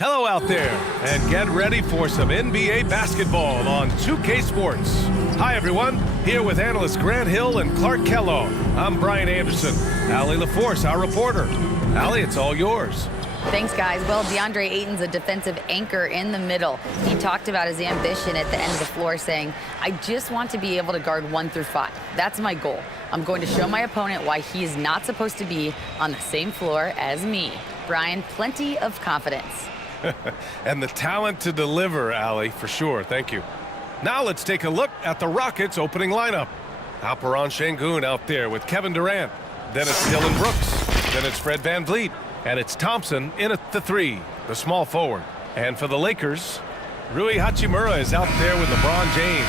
Hello out there, and get ready for some NBA basketball on 2K Sports. Hi everyone, here with analysts Grant Hill and Clark Kellogg. I'm Brian Anderson. Allie LaForce, our reporter. Allie, it's all yours. Thanks, guys. Well, DeAndre Ayton's a defensive anchor in the middle. He talked about his ambition at the end of the floor, saying, I just want to be able to guard 1 through 5. That's my goal. I'm going to show my opponent why he is not supposed to be on the same floor as me. Brian, plenty of confidence. And the talent to deliver, Allie, for sure. Thank you. Now let's take a look at the Rockets' opening lineup. Alperen Sengun out there with Kevin Durant. Then it's Dillon Brooks. Then it's Fred VanVleet. And it's Thompson in at the 3, the small forward. And for the Lakers, Rui Hachimura is out there with LeBron James.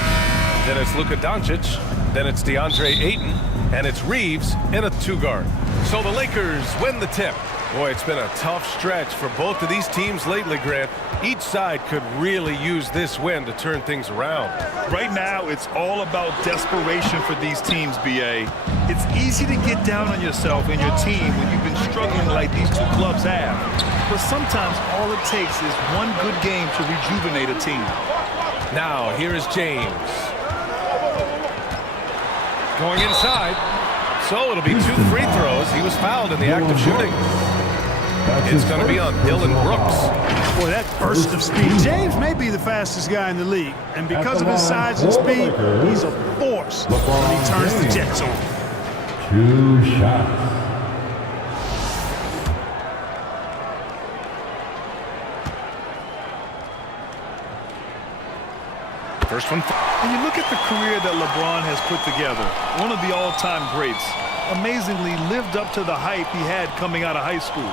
Then it's Luka Doncic. Then it's DeAndre Ayton. And it's Reeves in a 2-guard. So the Lakers win the tip. Boy, it's been a tough stretch for both of these teams lately, Grant. Each side could really use this win to turn things around. Right now, it's all about desperation for these teams, B.A. It's easy to get down on yourself and your team when you've been struggling like these two clubs have. But sometimes all it takes is one good game to rejuvenate a team. Now, here is James. Going inside. So it'll be 2 free throws. He was fouled in the act of shooting. It's going to be on Dillon Brooks. Boy, that burst of speed. James may be the fastest guy in the league, and because of his size and speed, he's a force when he turns the jets on. 2 shots. First one. When you look at the career that LeBron has put together, one of the all-time greats, amazingly lived up to the hype he had coming out of high school.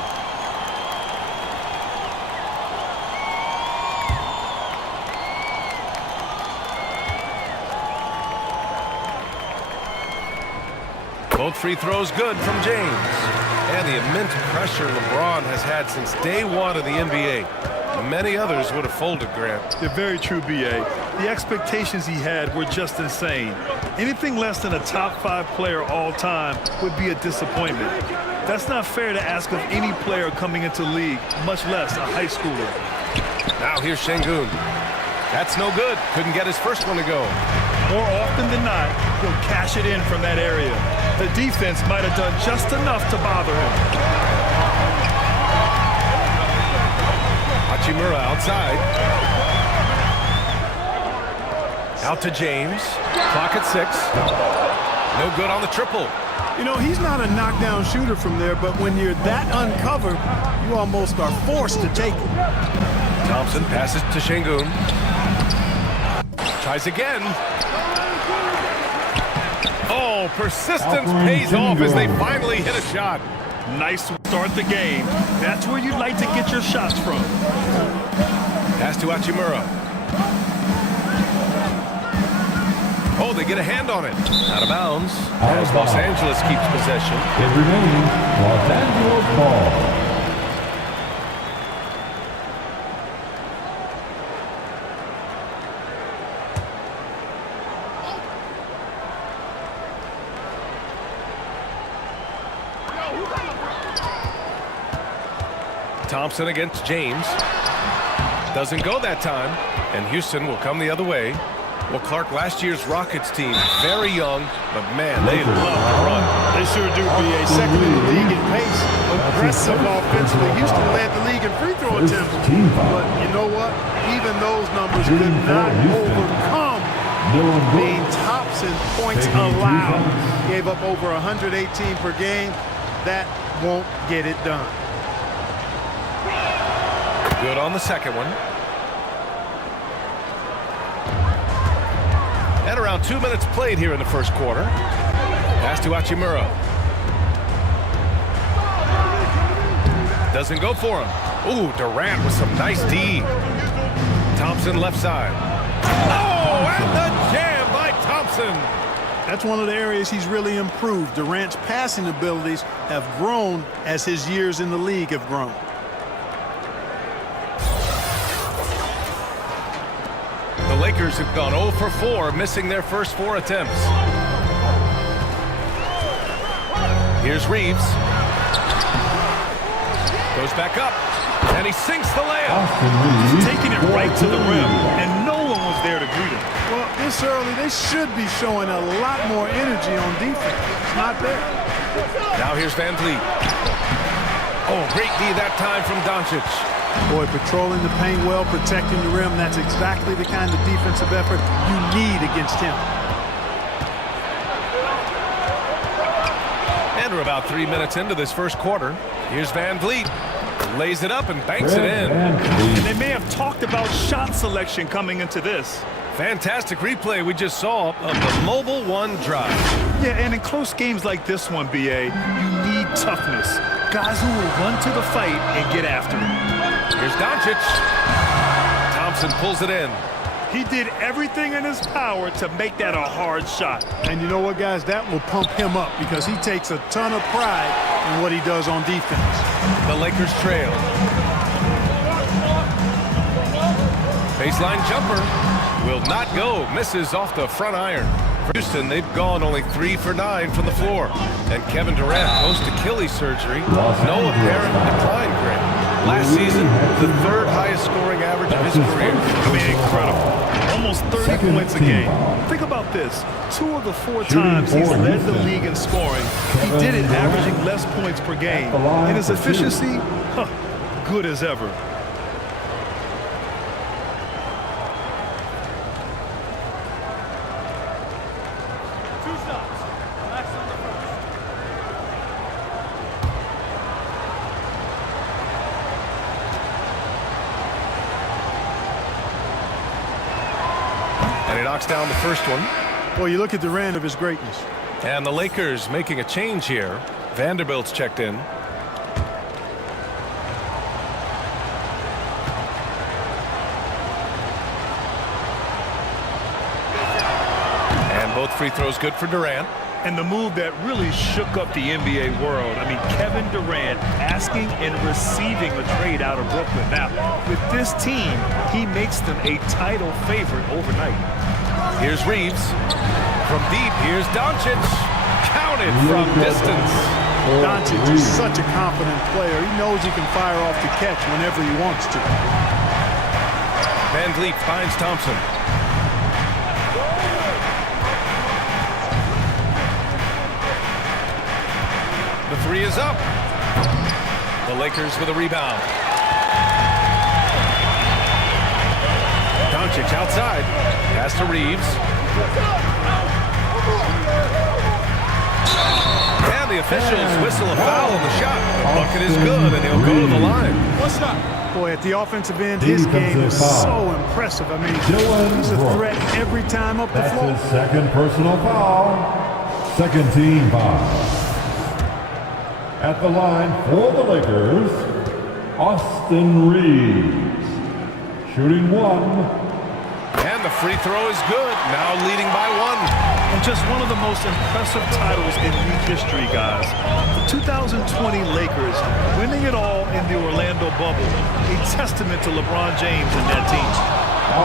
Both free throws good from James. And the immense pressure LeBron has had since day one of the NBA. Many others would have folded, Grant. They're very true, B.A. The expectations he had were just insane. Anything less than a top 5 player all time would be a disappointment. That's not fair to ask of any player coming into the league, much less a high schooler. Now here's Sengun. That's no good. Couldn't get his first one to go. More often than not, he'll cash it in from that area. The defense might have done just enough to bother him. Hachimura outside. Out to James. Clock at 6. No good on the triple. You know, he's not a knockdown shooter from there, but when you're that uncovered, you almost are forced to take it. Thompson passes to Sengun. Tries again. Oh, persistence pays off as they finally hit a shot. Nice to start the game. That's where you'd like to get your shots from. Pass to Hachimura. Oh, they get a hand on it. Out of bounds. As Los Angeles keeps possession. It remains Los Angeles ball. Thompson against James. Doesn't go that time, and Houston will come the other way. Well, Clark, last year's Rockets team, very young, but man, they love to run. They sure do, B.A. Second in the league in pace. Aggressive offensively. Houston led the league in free throw attempts. But you know what? Even those numbers could not overcome the Thompson points allowed. Gave up over 118 per game. That won't get it done. Good on the second one. And around 2 minutes played here in the first quarter. Pass to Hachimura. Doesn't go for him. Ooh, Durant with some nice D. Thompson left side. Oh, and the jam by Thompson. That's one of the areas he's really improved. Durant's passing abilities have grown as his years in the league have grown. The Lakers have gone 0 for 4, missing their first 4 attempts. Here's Reeves. Goes back up. And he sinks the layup. Austin Reeves, Taking it right to the rim, and no one was there to greet him. Well, this early, they should be showing a lot more energy on defense. It's not there. Now here's Van Vliet. Oh, great D that time from Doncic. Boy, patrolling the paint well, protecting the rim. That's exactly the kind of defensive effort you need against him. And we're about 3 minutes into this first quarter. Here's Van Vliet. Lays it up and banks it in. And they may have talked about shot selection coming into this. Fantastic replay we just saw of the Mobile One drive. Yeah, and in close games like this one, BA, you need toughness. Guys who will run to the fight and get after it. Here's Doncic. Thompson pulls it in. He did everything in his power to make that a hard shot. And you know what, guys? That will pump him up because he takes a ton of pride in what he does on defense. The Lakers trail. Baseline jumper will not go. Misses off the front iron. For Houston, they've gone only 3 for 9 from the floor. And Kevin Durant post Achilles surgery. No apparent decline grade. Last season, the 3rd highest scoring average of his career. I mean, incredible. Almost 30 points a game. Think about this. 2 of the 4 times he's led the league in scoring, he did it averaging less points per game. And his efficiency, good as ever. And he knocks down the first one. Well, you look at Durant of his greatness. And the Lakers making a change here. Vanderbilt's checked in. And both free throws good for Durant. And the move that really shook up the NBA world. I mean, Kevin Durant asking and receiving a trade out of Brooklyn. Now, with this team, he makes them a title favorite overnight. Here's Reeves. From deep, here's Doncic. Counted from distance. Doncic is such a confident player. He knows he can fire off the catch whenever he wants to. Van Vliet finds Thompson. The 3 is up. The Lakers with a rebound. Doncic outside. Pass to Reeves. And the officials whistle a foul on the shot. The bucket is good, and he'll go to the line. What's up? Boy, at the offensive end, his game is so impressive. I mean, he's a threat every time up the floor. That's his 2nd personal foul. 2nd team foul. At the line for the Lakers, Austin Reeves. Shooting 1. And the free throw is good. Now leading by 1. And just one of the most impressive titles in league history, guys. The 2020 Lakers winning it all in the Orlando bubble. A testament to LeBron James and that team.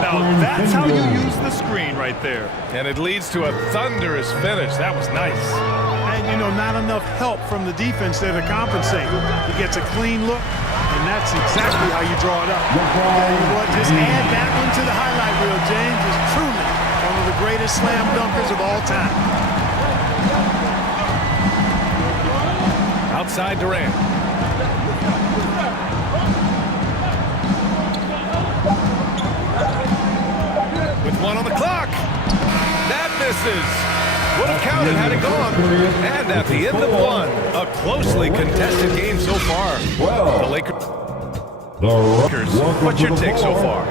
Now, that's how you use the screen right there. And it leads to a thunderous finish. That was nice. And, you know, not enough help from the defense there to compensate. He gets a clean look, and that's exactly how you draw it up. What, just add that one to the highlight reel. James is truly one of the greatest slam dunkers of all time. Outside Durant. With 1 on the clock. That misses. Would have counted had it gone. And at the end of 1, a closely contested game so far. The Lakers. What's your take so far?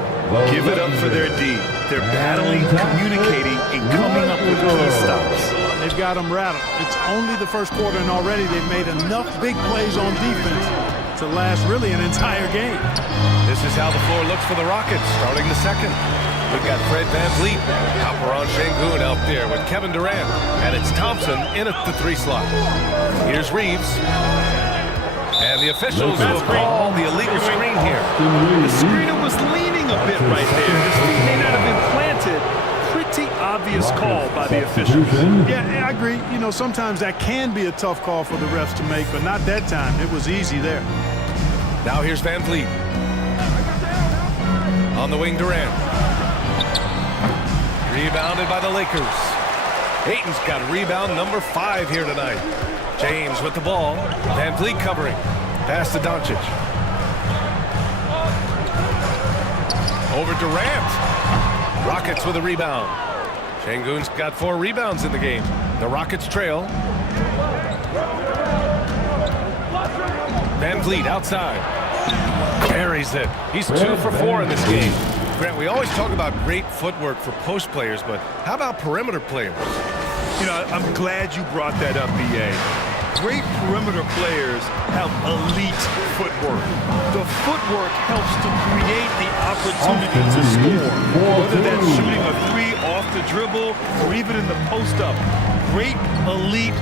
Give it up for their D. They're battling, communicating, and coming up with key stops. They've got them rattled. It's only the first quarter, and already they've made enough big plays on defense to last really an entire game. This is how the floor looks for the Rockets starting the 2nd. We've got Fred VanVleet, Alperen Sengun out there with Kevin Durant, and it's Thompson in at the 3 slot. Here's Reeves. And the officials will call the illegal screen here. The screener was leaning a bit right there. His feet may not have been planted. Pretty obvious call by the officials. Yeah, I agree. You know, sometimes that can be a tough call for the refs to make, but not that time. It was easy there. Now here's VanVleet. On the wing, Durant. Rebounded by the Lakers. Ayton's got rebound number 5 here tonight. James with the ball. Van Vliet covering. Pass to Doncic. Over Durant. Rockets with a rebound. Şengün's got 4 rebounds in the game. The Rockets trail. Van Vliet outside. Buries it. He's 2 for 4 in this game. Grant, we always talk about great footwork for post players, but how about perimeter players? You know, I'm glad you brought that up, B.A. Great perimeter players have elite footwork. The footwork helps to create the opportunity to score, whether that's shooting a 3 off the dribble or even in the post-up. Great, elite,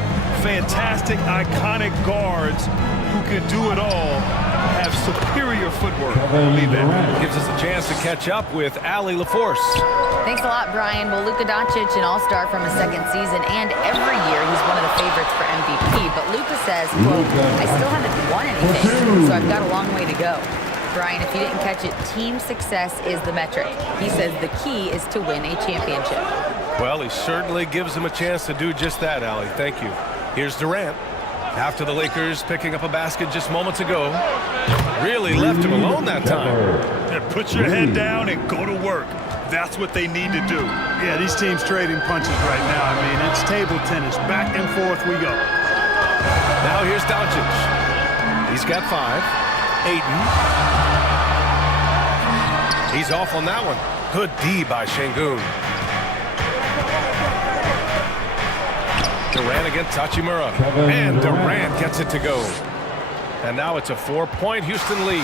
fantastic, iconic guards who can do it all have superior footwork. Believe it. Gives us a chance to catch up with Allie LaForce. Thanks a lot, Brian. Well, Luka Doncic, an all-star from his 2nd season, and every year he's one of the favorites for MVP. But Luka says, quote, I still haven't won anything, so I've got a long way to go. Brian, if you didn't catch it, team success is the metric. He says the key is to win a championship. Well, he certainly gives him a chance to do just that, Allie. Thank you. Here's Durant. After the Lakers picking up a basket just moments ago. Really left him alone that time. Yeah, put your head down and go to work. That's what they need to do. Yeah, these teams trading punches right now. I mean, it's table tennis. Back and forth we go. Now here's Doncic. He's got 5. Ayton. He's off on that one. Good D by Şengün. Durant against Hachimura. And Durant gets it to go. And now it's a 4-point Houston lead.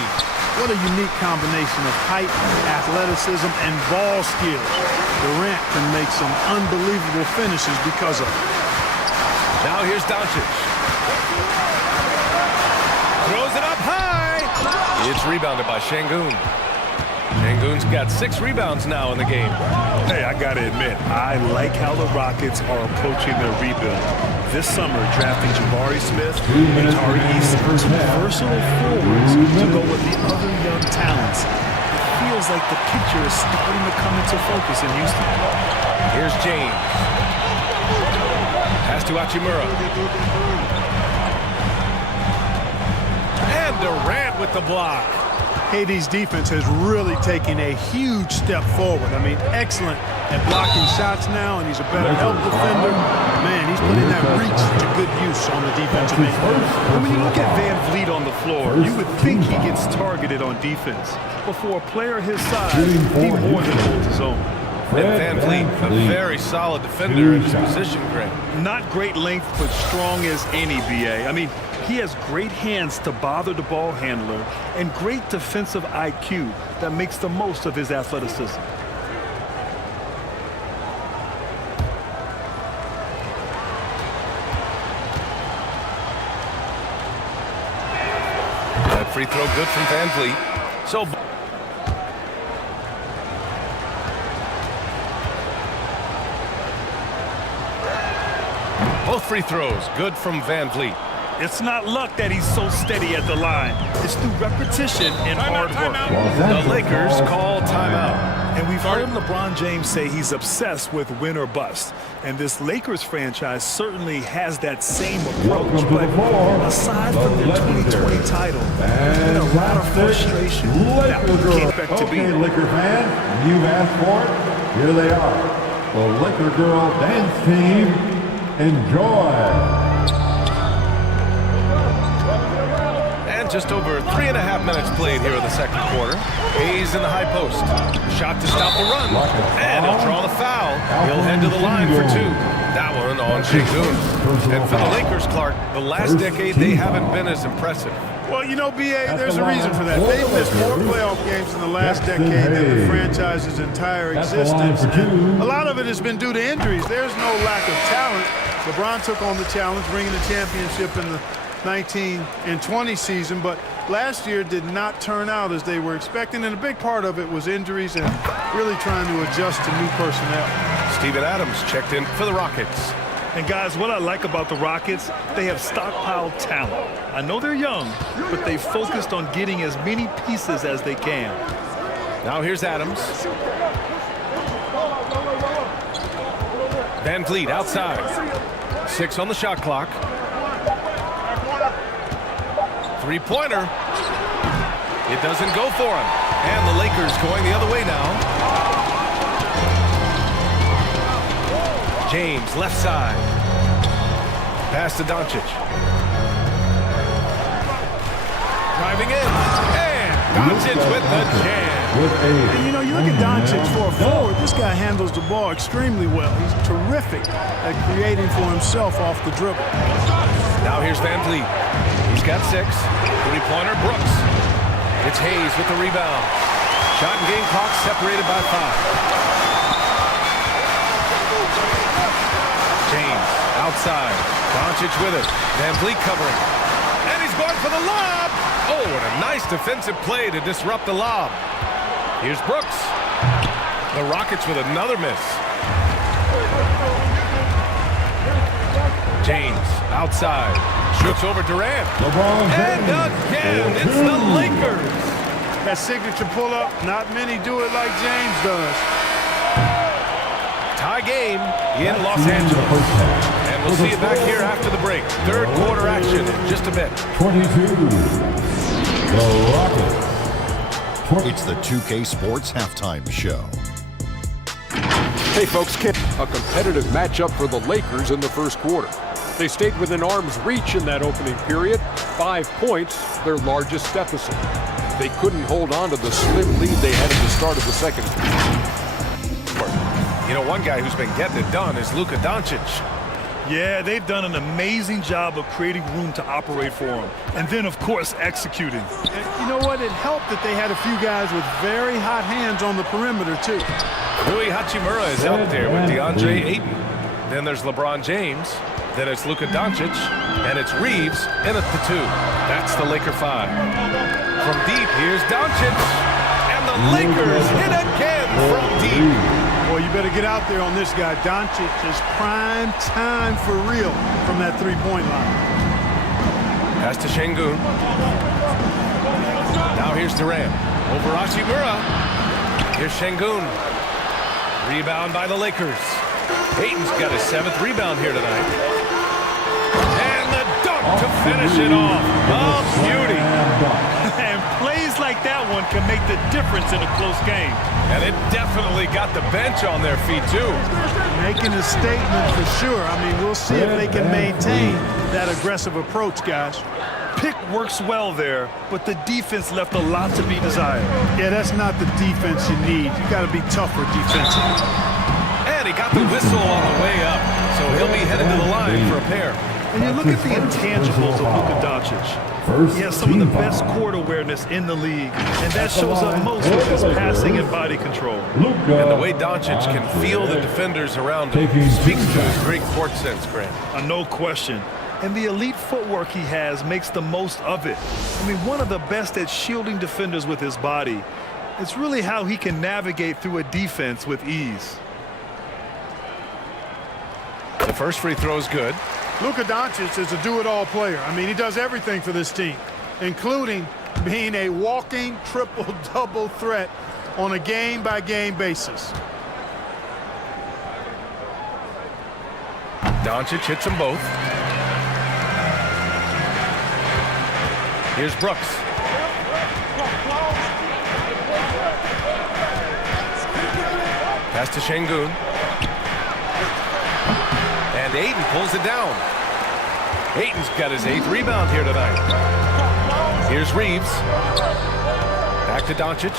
What a unique combination of height, athleticism, and ball skills. Durant can make some unbelievable finishes because of it. Now here's Doncic. Throws it up high. It's rebounded by Şengün. Şengün's got 6 rebounds now in the game. Hey, I got to admit, I like how the Rockets are approaching their rebuild. This summer, drafting Jabari Smith and Tari Eason, 2 versatile forwards to go with the other young talents. It feels like the picture is starting to come into focus in Houston. Here's James. Pass to Hachimura. And Durant with the block. KD's defense has really taken a huge step forward. I mean, excellent at blocking shots now, and he's a better help defender. Man, he's putting that reach to good use on the defensive end. And when you look at Van Vliet on the floor, you would think he gets targeted on defense. But for a player his size, he more than holds his own. And Van Vliet, a very solid defender in his position, Grant. Not great length, but strong as any, B.A. I mean, he has great hands to bother the ball handler and great defensive IQ that makes the most of his athleticism. That free throw good from Van Vliet. So both free throws good from Van Vliet. It's not luck that he's so steady at the line. It's through repetition and hard work. The Lakers call timeout. And we've heard LeBron James say he's obsessed with win or bust. And this Lakers franchise certainly has that same approach. But aside from their 2020 title, there's been a lot of frustration that we can't expect to be. Okay, Laker fans, you've asked for it. Here they are. The Laker Girl Dance Team. Enjoy. Just over 3.5 minutes played here in the 2nd quarter. Hayes in the high post. Shot to stop the run. And he'll draw the foul. He'll head to the line for 2. That one on Şengün. And for the Lakers, Clark, the last decade, they haven't been as impressive. Well, you know, B.A., there's a reason for that. They've missed more playoff games in the last decade than the franchise's entire existence. And a lot of it has been due to injuries. There's no lack of talent. LeBron took on the challenge, bringing the championship in the 19 and 20 season, but last year did not turn out as they were expecting, and a big part of it was injuries and really trying to adjust to new personnel. Steven Adams checked in for the Rockets. And guys, what I like about the Rockets, they have stockpiled talent. I know they're young, but they focused on getting as many pieces as they can. Now here's Adams. Van Vliet outside. 6 on the shot clock. Three-pointer. It doesn't go for him. And the Lakers going the other way now. James, left side. Pass to Doncic. Driving in. And Doncic with the jam. And, you know, you look at Doncic for a forward, this guy handles the ball extremely well. He's terrific at creating for himself off the dribble. Now here's Van Vliet. He's got 6. Three-pointer, Brooks. It's Hayes with the rebound. Shot and game clock separated by 5. James outside. Doncic with it. Van Vliet covering. And he's going for the lob. Oh, and a nice defensive play to disrupt the lob. Here's Brooks. The Rockets with another miss. James outside. Shoots over Durant. And again, it's the Lakers. That signature pull-up, not many do it like James does. Tie game in Los Angeles. And we'll see you back here after the break. Third quarter action in just a bit. 22. The Rockets. It's the 2K Sports Halftime Show. Hey folks, a competitive matchup for the Lakers in the first quarter. They stayed within arm's reach in that opening period. 5 points, their largest deficit. They couldn't hold on to the slim lead they had at the start of the second. You know, one guy who's been getting it done is Luka Doncic. Yeah, they've done an amazing job of creating room to operate for him. And then, of course, executing. And you know what? It helped that they had a few guys with very hot hands on the perimeter, too. Rui Hachimura is out there with DeAndre Ayton. Then there's LeBron James. Then it's Luka Doncic. And it's Reeves in at the 2. That's the Laker 5. From deep, here's Doncic. And the Lakers hit again from deep. Boy, you better get out there on this guy. Doncic is prime time for real from that three-point line. Pass to Şengün. Now here's Durant. Over Hachimura. Here's Şengün. Rebound by the Lakers. Ayton's got his 7th rebound here tonight. And the dunk to finish it off. Oh, beauty. And plays like that one can make the difference in a close game. And it definitely got the bench on their feet, too. Making a statement for sure. I mean, we'll see if they can maintain that aggressive approach, guys. Pick works well there, but the defense left a lot to be desired. Yeah, that's not the defense you need. You got to be tougher defensively. And he got the whistle on the way up, so he'll be headed to the line for a pair. And you look at the intangibles of Luka Doncic. He has some of the best court awareness in the league, and that shows up most with his passing and body control. And the way Doncic can feel the defenders around him speaks to his great court sense, Grant. No question. And the elite footwork he has makes the most of it. I mean, one of the best at shielding defenders with his body. It's really how he can navigate through a defense with ease. The first free throw is good. Luka Doncic is a do-it-all player. I mean, he does everything for this team, including being a walking triple-double threat on a game-by-game basis. Doncic hits them both. Here's Brooks. Pass to Şengün. And Ayton pulls it down. Ayton's got his 8th rebound here tonight. Here's Reeves. Back to Doncic.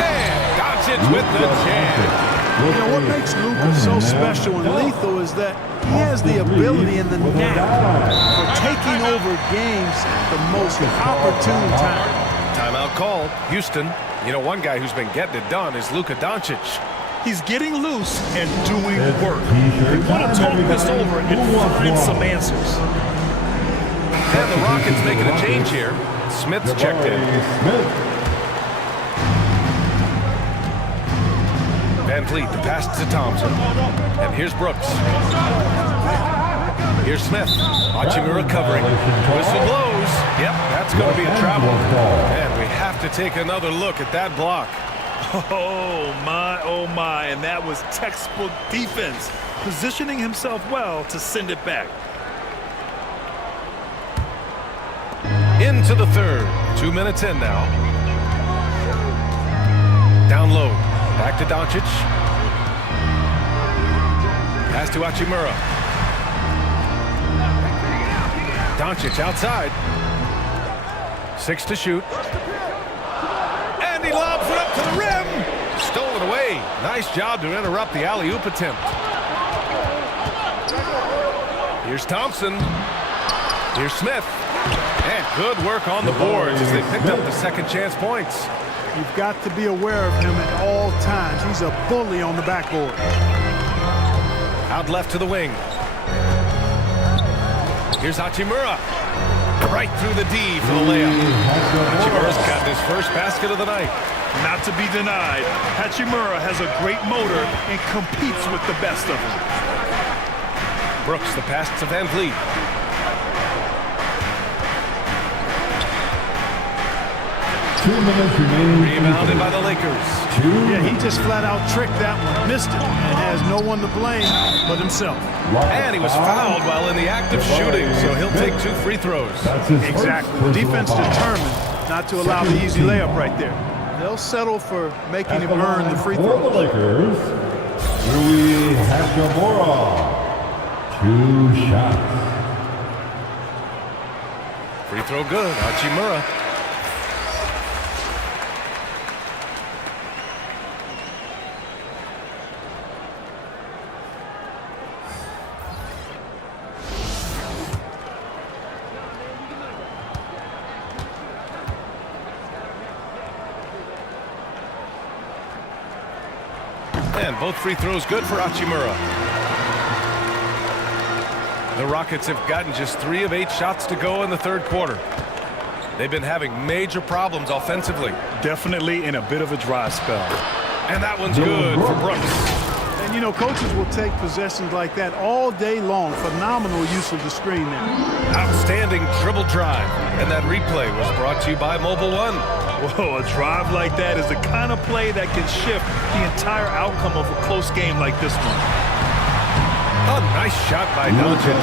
And Doncic with the jam. You know, what makes Luka so special and lethal is that he has the ability and the knack for taking over games at the most opportune time. Timeout called. Houston. You know, one guy who's been getting it done is Luka Doncic. He's getting loose and doing work. They want to talk this over and find some answers. And the Rockets making a change here. Smith's checked in. Van Vliet, the pass to Thompson. And here's Brooks. Here's Smith. Hachimura covering. Whistle blows. Yep, that's going to be a travel. And we have to take another look at that block. Oh, my, and that was textbook defense, positioning himself well to send it back. Into the third. 2 minutes in now. Down low. Back to Doncic. Pass to Hachimura. Doncic outside. 6 to shoot. And he lobs it up to the rim. Stolen away. Nice job to interrupt the alley-oop attempt. Here's Thompson. Here's Smith. And good work on the boards as they picked up the second chance points. You've got to be aware of him at all times. He's a bully on the backboard. Out left to the wing. Here's Hachimura. Right through the D for the layup. Hachimura's got his first basket of the night. Not to be denied, Hachimura has a great motor and competes with the best of them. Brooks, the pass to Van Vliet. 2 minutes remaining. Rebounded by the Lakers. Yeah, he just flat out tricked that one, missed it, and has no one to blame but himself. And he was fouled while in the act of shooting, so he'll take 2 free throws. Exactly. The defense determined not to allow the easy layup right there. They'll settle for making him earn the free throw. For the Lakers, Rui Hachimura. 2 shots. Free throw good. Hachimura. And both free throws good for Hachimura. The Rockets have gotten just 3 of 8 shots to go in the third quarter. They've been having major problems offensively. Definitely in a bit of a dry spell. And that one's good for Brooks. And, you know, coaches will take possessions like that all day long. Phenomenal use of the screen there. Outstanding dribble drive. And that replay was brought to you by Mobile One. Whoa, a drive like that is the kind of play that can shift the entire outcome of a close game like this one. A nice shot by Doncic.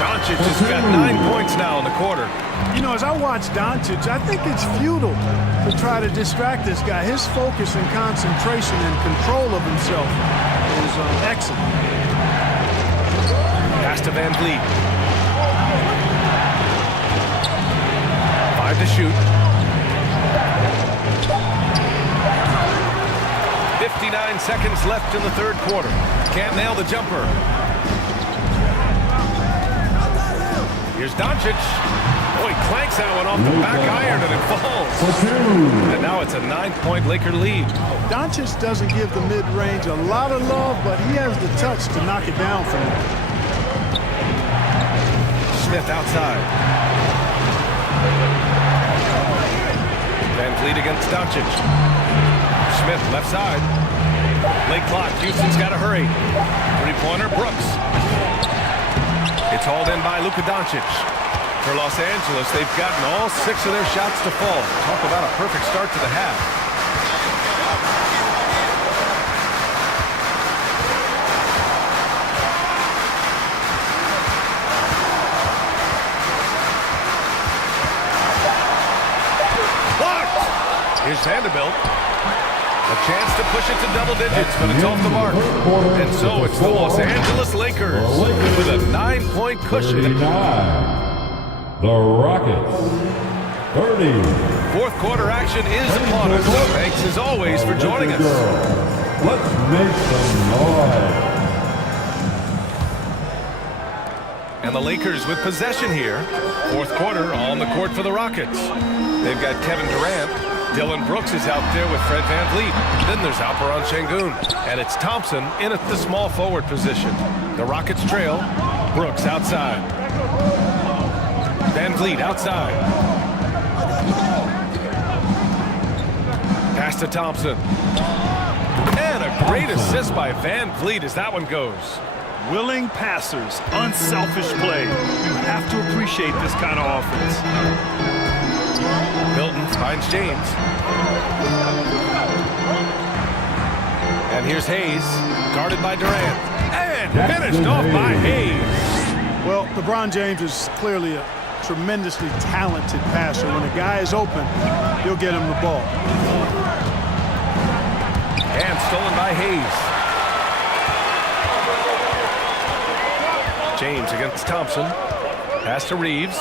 Doncic has got 9 points now in the quarter. You know, as I watch Doncic, I think it's futile to try to distract this guy. His focus and concentration and control of himself is excellent. Pass to Van Vliet. 5 to shoot. 59 seconds left in the third quarter. Can't nail the jumper. Here's Doncic. Oh, he clanks that one off the back iron and it falls. And now it's a 9-point Laker lead. Doncic doesn't give the mid-range a lot of love, but he has the touch to knock it down for him. Smith outside. Van Vliet against Doncic. Smith left side. Late clock. Houston's got to hurry. 3-pointer, Brooks. It's hauled in by Luka Doncic. For Los Angeles, they've gotten all 6 of their shots to fall. Talk about a perfect start to the half. Blocked! Here's Vanderbilt. A chance to push it to double digits, but it's off the mark. And so it's the Los Angeles Lakers with a 9-point cushion. The Rockets, 30. Fourth quarter action is upon us. Thanks as always for joining us. Let's make some noise. And the Lakers with possession here. Fourth quarter on the court for the Rockets. They've got Kevin Durant. Dylan Brooks is out there with Fred Van Vliet. Then there's Alperen Şengün. And it's Thompson in at the small forward position. The Rockets trail. Brooks outside. Van Vliet outside. Pass to Thompson. And a great assist by Van Vliet as that one goes. Willing passers, unselfish play. You have to appreciate this kind of offense. Milton finds James. And here's Hayes, guarded by Durant. And finished off by Hayes. Well, LeBron James is clearly a tremendously talented passer. When a guy is open, he'll get him the ball. And stolen by Hayes. James against Thompson. Pass to Reeves.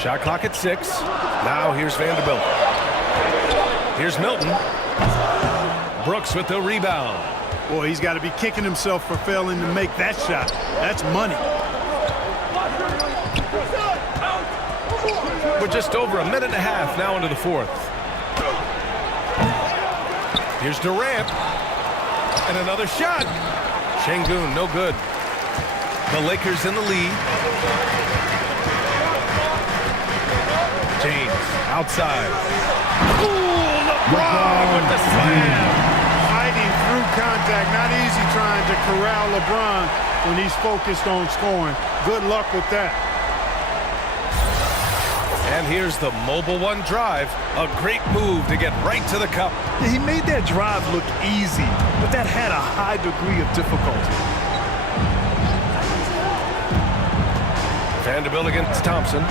Shot clock at 6. Now here's Vanderbilt. Here's Milton. Brooks with the rebound. Boy, he's got to be kicking himself for failing to make that shot. That's money. We're just over a minute and a half now into the fourth. Here's Durant. And another shot. Şengün, no good. The Lakers in the lead. James outside. Ooh, LeBron with the slam. Fighting through contact. Not easy trying to corral LeBron when he's focused on scoring. Good luck with that. And here's the mobile one drive. A great move to get right to the cup. Yeah, he made that drive look easy, but that had a high degree of difficulty. Vanderbilt against Thompson.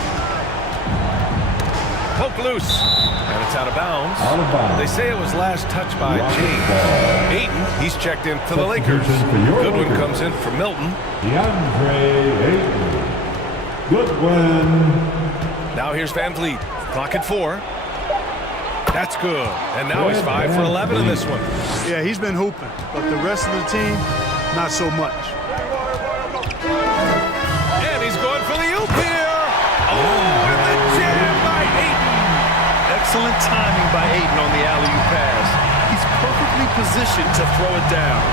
Poke loose. And it's out of bounds. Out of bounds. They say it was last touched by James. Ayton, he's checked in for the Lakers. Substitution for your Goodwin Lakers. comes in for Milton. DeAndre Ayton. Goodwin. Now here's Van Vliet. Clock at 4. That's good. And now he's 5 for 11 in this one. Yeah, he's been hooping, but the rest of the team, not so much. And he's going for the oop here. Oh, and the jam by Ayton. Excellent timing by Ayton on the alley-oop pass. He's perfectly positioned to throw it down.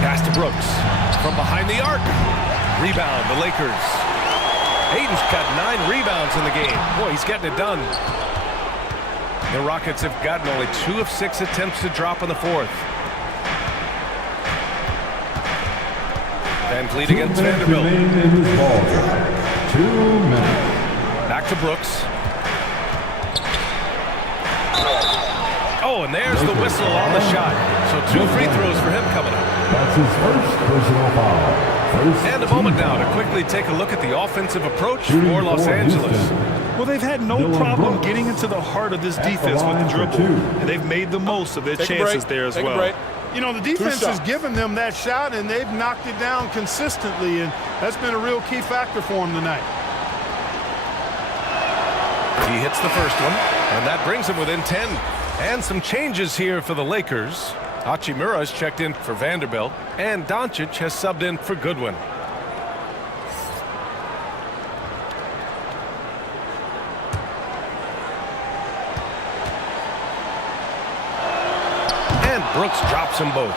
Pass to Brooks. From behind the arc. Rebound, the Lakers. Ayton's got 9 rebounds in the game. Boy, he's getting it done. The Rockets have gotten only 2 of 6 attempts to drop in the fourth. Van Vliet against Vanderbilt. In this ball game. 2 minutes. Back to Brooks. Oh, and there's the whistle on the shot. So 2 free throws for him coming up. That's his first personal foul. And a moment now to quickly take a look at the offensive approach for Los Angeles. Well, they've had no problem getting into the heart of this defense with the dribble, and they've made the most of their chances there as well. You know, the defense has given them that shot, and they've knocked it down consistently, and that's been a real key factor for them tonight. He hits the first one, and that brings him within 10. And some changes here for the Lakers. Hachimura's checked in for Vanderbilt, and Doncic has subbed in for Goodwin. And Brooks drops them both.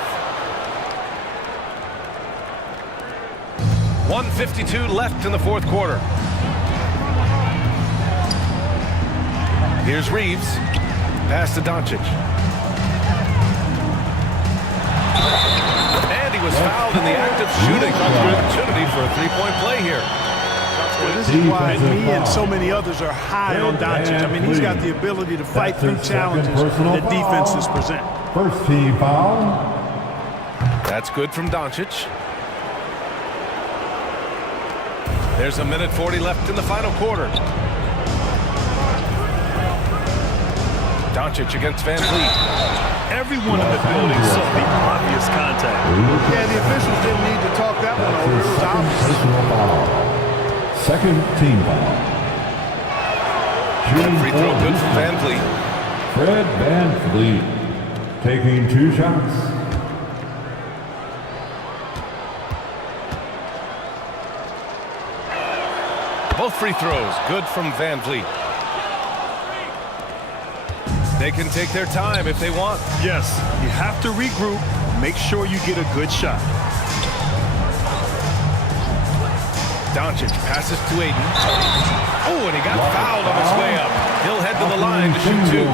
1:52 left in the fourth quarter. Here's Reeves. Pass to Doncic. And he was fouled in the act of shooting. Opportunity for a three-point play here. Well, this is why me and so many others are high on Doncic. I mean, he's got the ability to fight through challenges that defenses present. First team foul. That's good from Doncic. There's a minute 40 left in the final quarter. Doncic against Van Vliet. Everyone in the building saw the obvious contact. Yeah, the officials didn't need to talk that one over. It was obvious. Personal foul. Second team foul. That free throw good from Van Vliet. Fred Van Vliet taking 2 shots. Both free throws good from Van Vliet. They can take their time if they want. Yes, you have to regroup. Make sure you get a good shot. Doncic passes to Ayton. Oh, and he got fouled on his way up. He'll head to the line to shoot 2.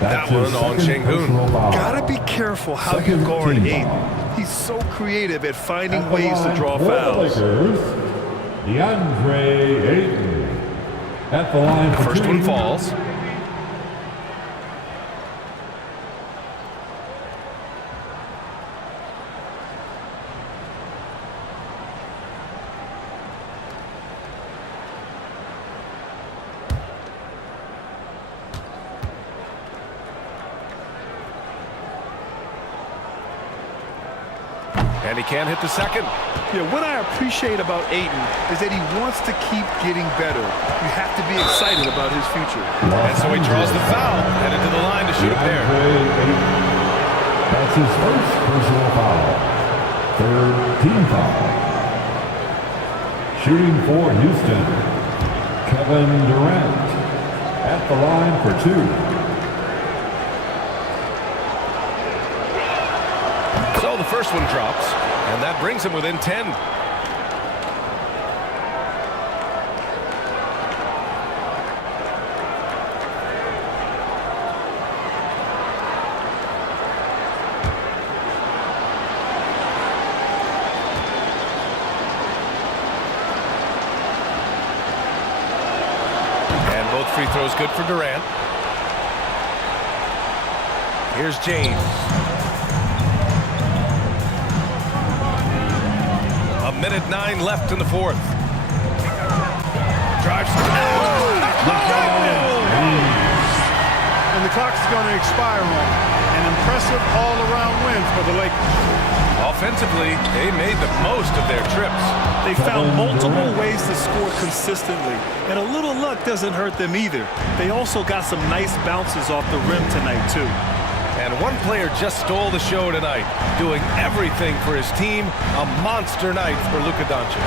That one on Şengün. Gotta be careful how you Second guard team Ayton. foul. He's so creative at finding At the ways to line draw for the fouls. Lakers, DeAndre Ayton. At the line for First two. one falls. And he can't hit the second. Yeah, what I appreciate about Ayton is that he wants to keep getting better. You have to be excited about his future. And so he draws the foul, headed to the line to shoot a pair. That's his first personal foul. Third team foul. Shooting for Houston, Kevin Durant. At the line for two. So the first one drops, and that brings him within 10. And both free throws good for Durant. Here's James. A minute 9 left in the fourth. Drives. And the clock is going to expire on him. An impressive all-around win for the Lakers. Offensively, they made the most of their trips. They found multiple ways to score consistently, and a little luck doesn't hurt them either. They also got some nice bounces off the rim tonight, too. And one player just stole the show tonight, doing everything for his team. A monster night for Luka Doncic.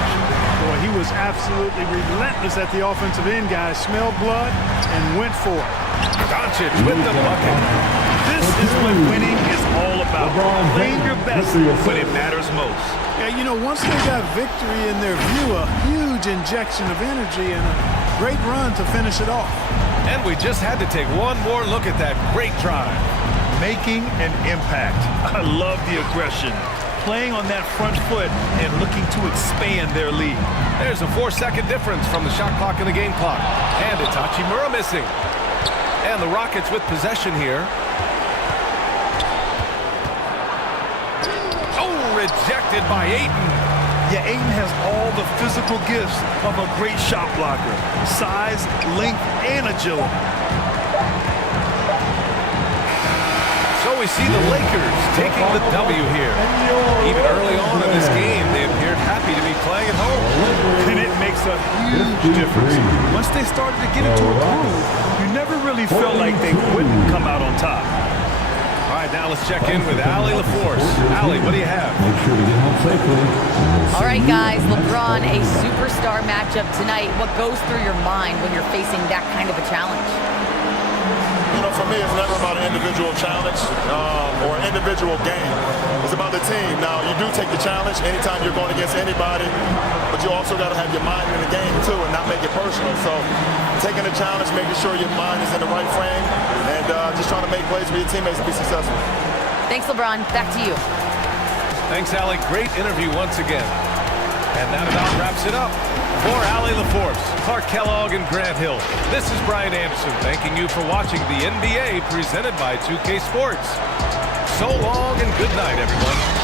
Boy, he was absolutely relentless at the offensive end, guys. Smelled blood and went for it. Doncic with the bucket. This is what winning is all about. LeBron Playing James your best with the assist. when it matters most. Yeah, you know, once they got victory in their view, a huge injection of energy and a great run to finish it off. And we just had to take one more look at that great drive. Making an impact. I love the aggression. Playing on that front foot and looking to expand their lead. There's a 4-second difference from the shot clock and the game clock. And it's Hachimura missing. And the Rockets with possession here. Oh, rejected by Ayton. Yeah, Ayton has all the physical gifts of a great shot blocker. Size, length, and agility. So we see the Lakers taking the W here. Even early on in this game, they appeared happy to be playing at home. And it makes a huge difference. Once they started to get into a groove, you never really felt like they wouldn't come out on top. All right, now let's check in with Allie LaForce. Allie, what do you have? Make sure to get home safely. All right, guys, LeBron, a superstar matchup tonight. What goes through your mind when you're facing that kind of a challenge? You know, for me, it's never about an individual challenge or an individual game. It's about the team. Now, you do take the challenge anytime you're going against anybody, but you also got to have your mind in the game, too, and not make it personal. So, taking the challenge, making sure your mind is in the right frame, and just trying to make plays for your teammates to be successful. Thanks, LeBron. Back to you. Thanks, Allie. Great interview once again. And that about wraps it up. For Allie LaForce, Clark Kellogg, and Grant Hill, this is Brian Anderson thanking you for watching the NBA presented by 2K Sports. So long and good night, everyone.